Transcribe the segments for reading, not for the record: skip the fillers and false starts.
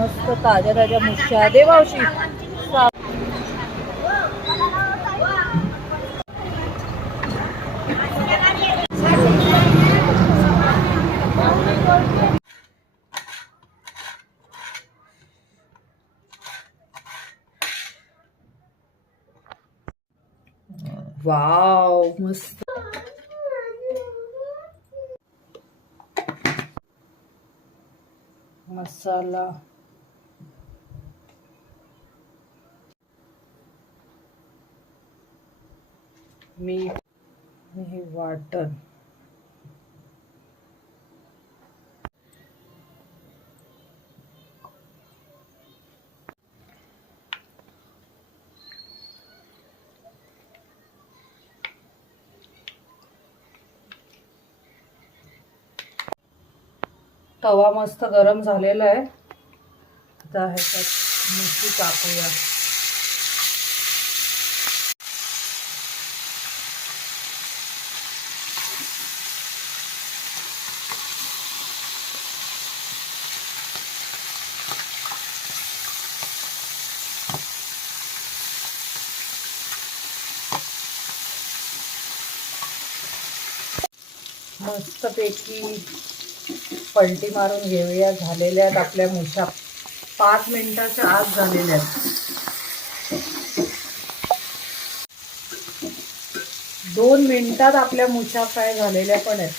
मस्त ताज्या ताज्या मुश्या दे मावशी. वाव मस्त. मसाला मीठ हे वाटण. तवा मस्त गरम झालेला आहे. आता ह्याच्यात मिरची टाकूया. मस्तपैकी पलटी मारून घेऊया. झालेल्या आहेत आपल्या मुश्या. 5 मिनिटाच्या आत झालेल्या आहेत. 2 मिनिटात आपल्या मुश्या फ्राय झालेल्या पण आहेत.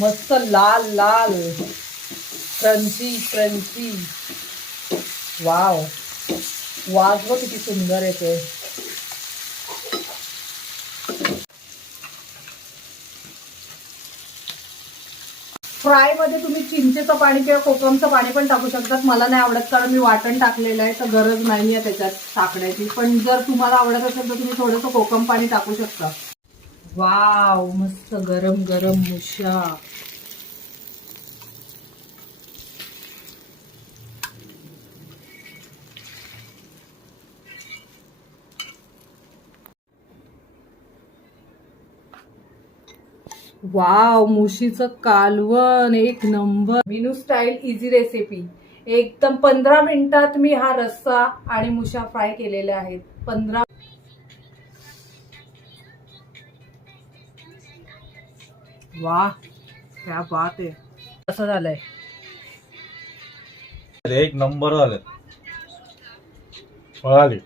मस्त लाल लाल क्रंची क्रंची. वाव, वास बघ किती सुंदर येतोय. फ्राय मध्ये तुम्ही चिंचेचं पाणी किंवा कोकमचं पाणी पण टाकू शकतात. मला नाही आवडत कारण मी वाटण टाकलेलं आहे, तर गरज नाही आहे त्याच्यात टाकण्याची. पण जर तुम्हाला आवडत असेल तर तुम्ही थोडंसं कोकम पाणी टाकू शकता. वाव, मस्त गरम गरम मुश्या. वाव, मुशीचं कालवण एक number. Meenu style easy recipe. एकदम 15 मिनिटात मी हा रस्सा आणि मुश्या फ्राय केलेल्या आहेत. 15. वाह, क्या बात आहे. कसं झालंय? एक नंबर झालं. पळाली.